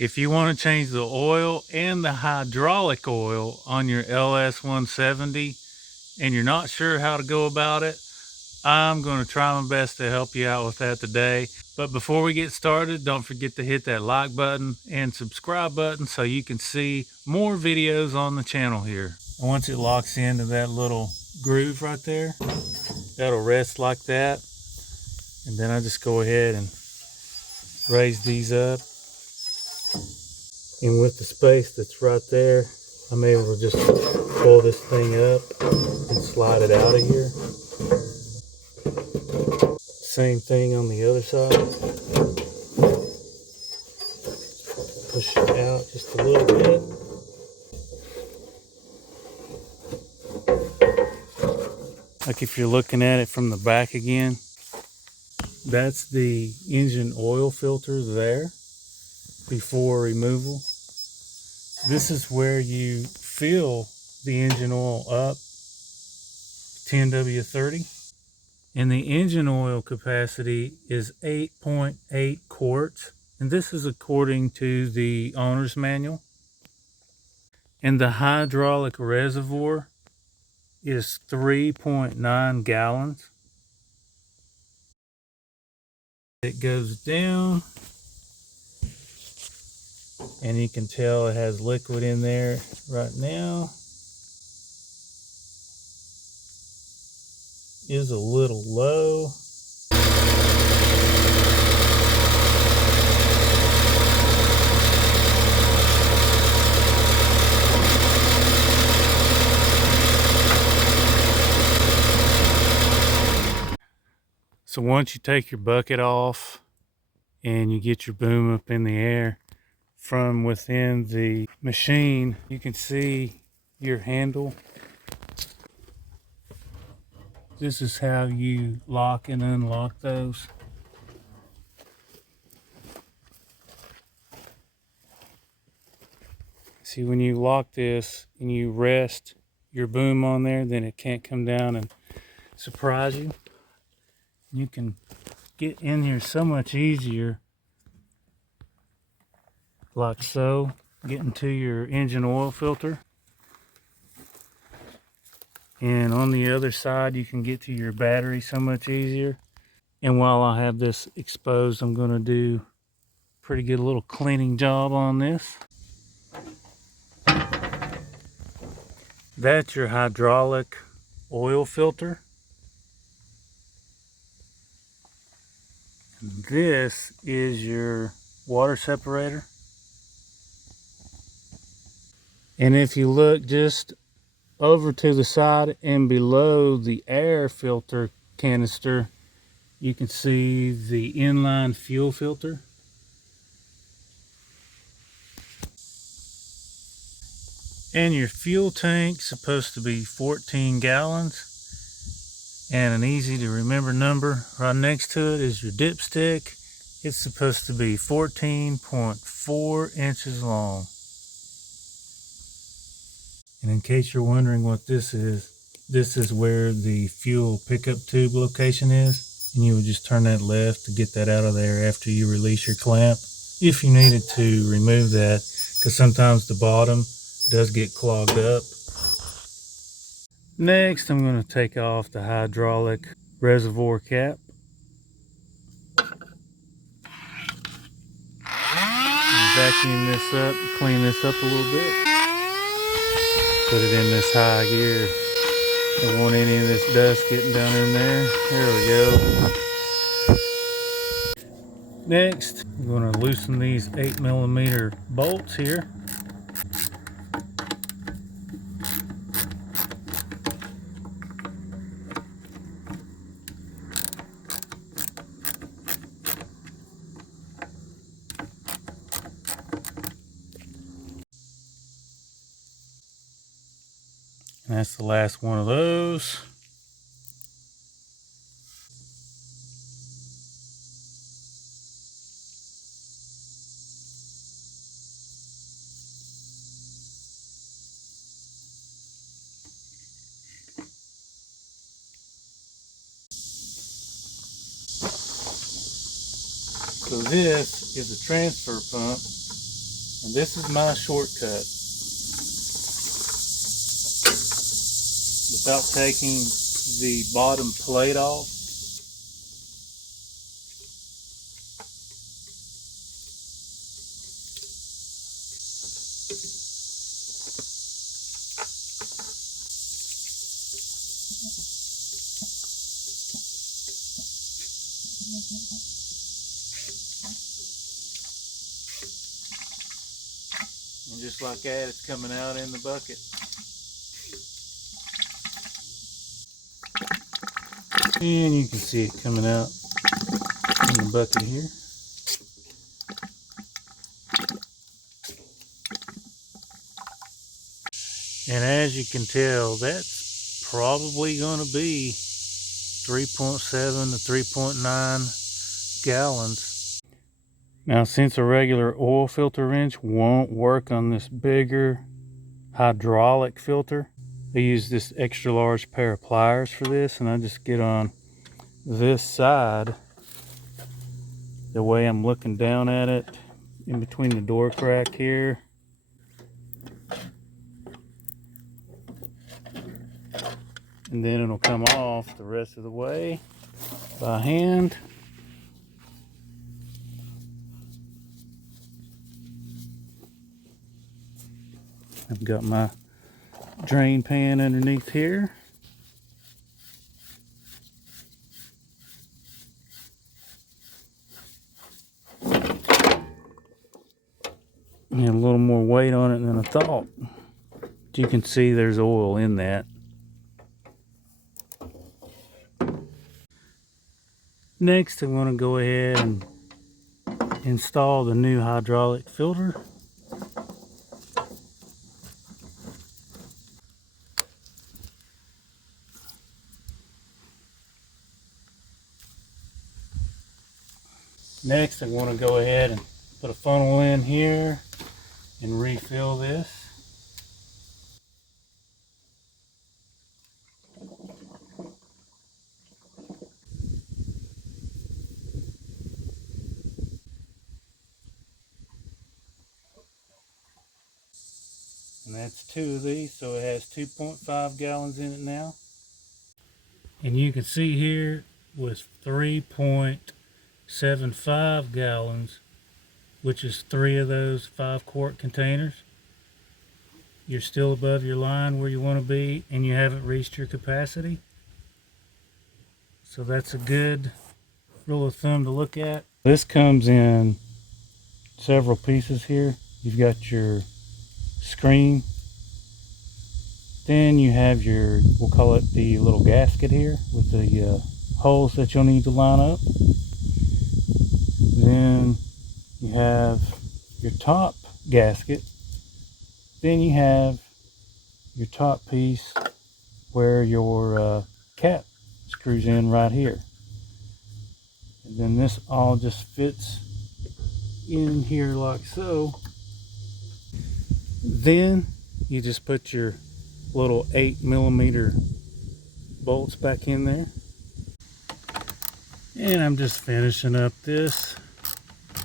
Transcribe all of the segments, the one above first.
If you want to change the oil and the hydraulic oil on your LS170 and you're not sure how to go about it, I'm going to try my best to help you out with that today. But before we get started, don't forget to hit that like button and subscribe button so you can see more videos on the channel here. And once it locks into that little groove right there, that'll rest like that. And then I just go ahead and raise these up. And with the space that's right there, I'm able to just pull this thing up and slide it out of here. Same thing on the other side. Push it out just a little bit. Like if you're looking at it from the back again, that's the engine oil filter there before removal. This is where you fill the engine oil up, 10W30. And the engine oil capacity is 8.8 quarts. And this is according to the owner's manual. And the hydraulic reservoir is 3.9 gallons. It goes down, and you can tell it has liquid in there right now. Is a little low. So once you take your bucket off and you get your boom up in the air from within the machine, you can see your handle. This is how you lock and unlock those. See, when you lock this and you rest your boom on there, then it can't come down and surprise you. You can get in here so much easier, like so, getting to your engine oil filter. And on the other side, you can get to your battery so much easier. And while I have this exposed, I'm going to do a pretty good little cleaning job on this. That's your hydraulic oil filter. And this is your water separator. And if you look just over to the side and below the air filter canister, you can see the inline fuel filter. And your fuel tank's supposed to be 14 gallons. And an easy to remember number right next to it is your dipstick. It's supposed to be 14.4 inches long. And in case you're wondering what this is where the fuel pickup tube location is. And you would just turn that left to get that out of there after you release your clamp, if you needed to remove that, because sometimes the bottom does get clogged up. Next, I'm going to take off the hydraulic reservoir cap. Vacuum this up, clean this up a little bit. Put it in this high gear. Don't want any of this dust getting down in there. There we go. Next, I'm going to loosen these 8mm bolts here. And that's the last one of those. So this is a transfer pump And this is my shortcut without taking the bottom plate off. And just like that, it's coming out in the bucket. And you can see it coming out in the bucket here. And as you can tell, that's probably going to be 3.7 to 3.9 gallons. Now, since a regular oil filter wrench won't work on this bigger hydraulic filter, I use this extra large pair of pliers for this, and I just get on this side the way I'm looking down at it, in between the door crack here. And then it'll come off the rest of the way by hand. I've got my drain pan underneath here. And a little more weight on it than I thought. But you can see there's oil in that. Next, I'm going to go ahead and install the new hydraulic filter. Next, I'm going to go ahead and put a funnel in here and refill this. And that's 2 of these, so it has 2.5 gallons in it now. And you can see here with 3.75 gallons, which is 3 of those 5-quart containers, you're still above your line where you want to be, and you haven't reached your capacity. So that's a good rule of thumb to look at. This comes in several pieces here. You've got your screen, then you have your, we'll call it the little gasket here with the holes that you'll need to line up. Then you have your top gasket, then you have your top piece where your cap screws in right here, and then this all just fits in here like so. Then you just put your little 8mm bolts back in there, and I'm just finishing up this,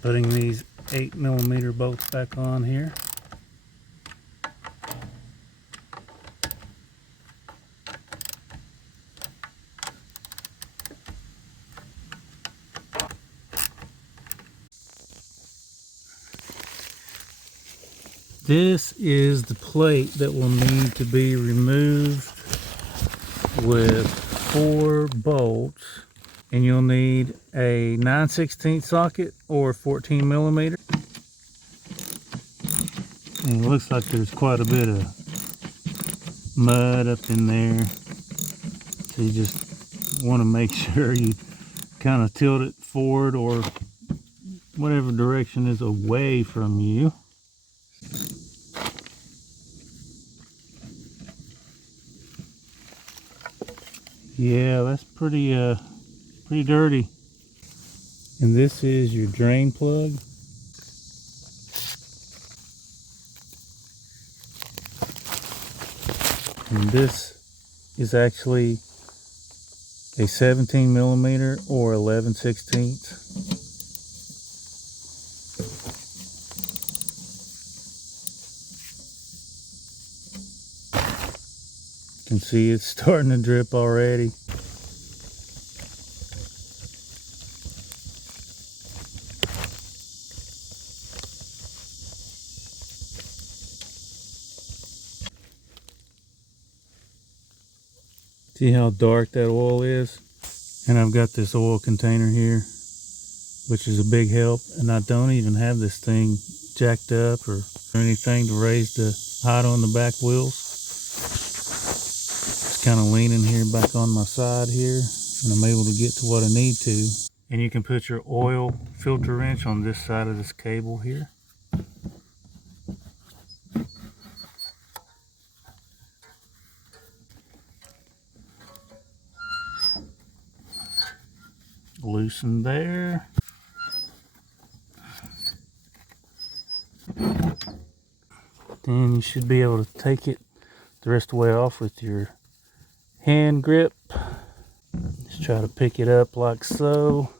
putting these 8mm bolts back on here. This is the plate that will need to be removed with 4 bolts, and you'll need a 9/16 socket or 14mm. And it looks like there's quite a bit of mud up in there, so you just want to make sure you kind of tilt it forward or whatever direction is away from you. Yeah, that's pretty dirty. And this is your drain plug. And this is actually a 17mm or 11/16. can see it's starting to drip already. See how dark that oil is? And I've got this oil container here, which is a big help. And I don't even have this thing jacked up or anything to raise the height on the back wheels. Just kind of leaning here back on my side here, and I'm able to get to what I need to. And you can put your oil filter wrench on this side of this cable here. Loosen there. Then you should be able to take it the rest of the way off with your hand grip. Just try to pick it up like so.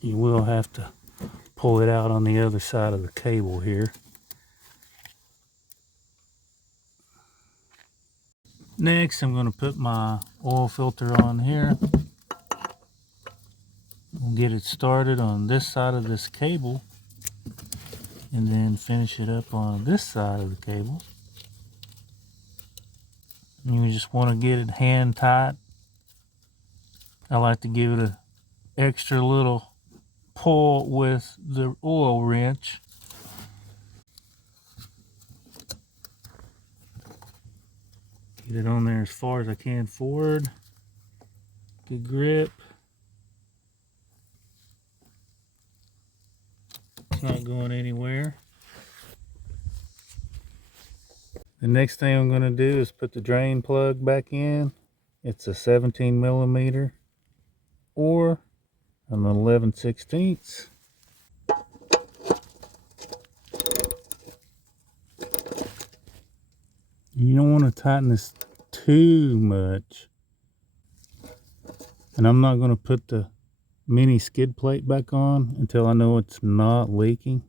You will have to pull it out on the other side of the cable here. Next, I'm going to put my oil filter on here. We'll get it started on this side of this cable, and then finish it up on this side of the cable. You just want to get it hand tight. I like to give it an extra little pull with the oil wrench. Get it on there as far as I can forward. Good grip. It's not going anywhere. The next thing I'm going to do is put the drain plug back in. It's a 17 millimeter or an 11/16. You don't want to tighten this too much. And I'm not going to put the mini skid plate back on until I know it's not leaking.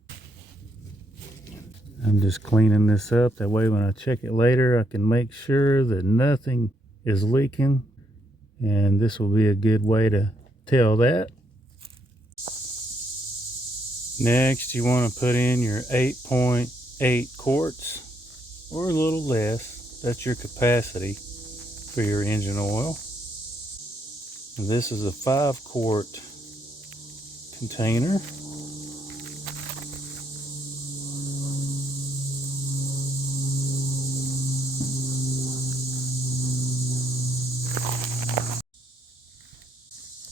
I'm just cleaning this up. That way when I check it later, I can make sure that nothing is leaking. And this will be a good way to tell that. Next, you want to put in your 8.8 quarts or a little less. That's your capacity for your engine oil. And this is a 5-quart container.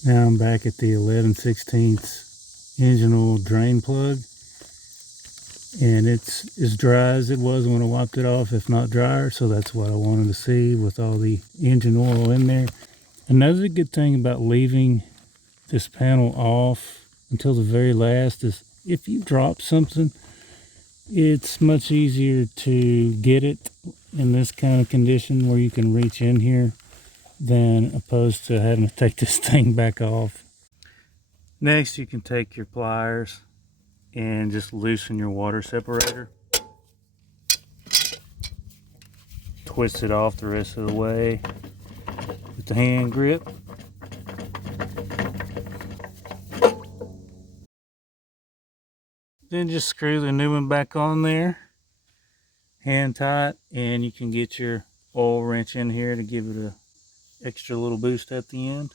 Now I'm back at the 11/16 engine oil drain plug, and it's as dry as it was when I wiped it off, if not drier. So that's what I wanted to see with all the engine oil in there. Another good thing about leaving this panel off until the very last is if you drop something, it's much easier to get it in this kind of condition where you can reach in here than opposed to having to take this thing back off. Next, you can take your pliers and just loosen your water separator. Twist it off the rest of the way with the hand grip. Then just screw the new one back on there, hand tight, and you can get your oil wrench in here to give it a extra little boost at the end.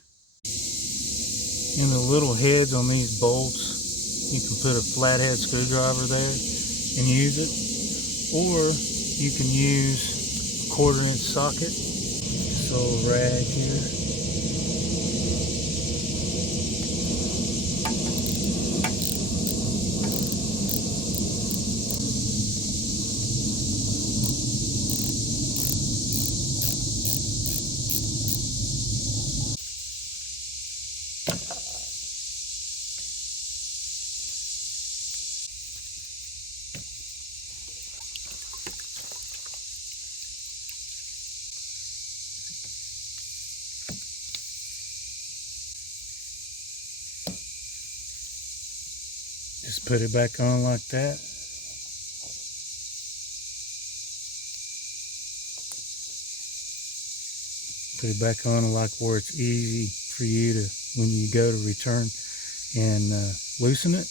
In the little heads on these bolts, you can put a flathead screwdriver there and use it, or you can use a 1/4-inch socket. This little rag here. Just put it back on like that. Put it back on like where it's easy for you to, when you go to return, and loosen it.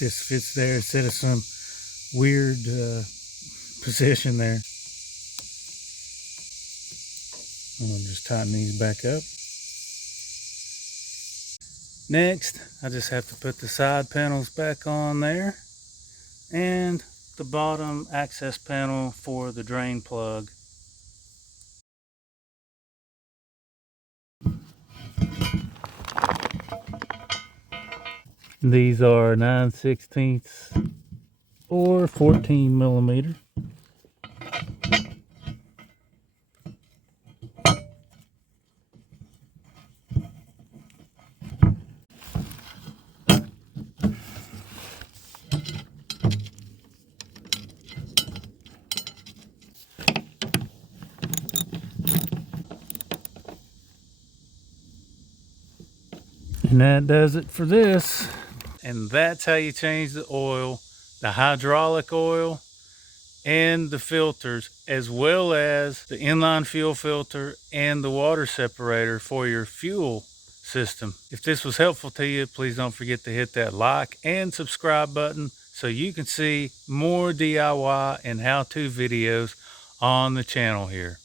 This fits there instead of some weird position there. I'm gonna just tighten these back up. Next, I just have to put the side panels back on there and the bottom access panel for the drain plug. These are 9/16 or 14 millimeter. And that does it for this. And that's how you change the oil, the hydraulic oil, and the filters, as well as the inline fuel filter and the water separator for your fuel system. If this was helpful to you, please don't forget to hit that like and subscribe button so you can see more DIY and how-to videos on the channel here.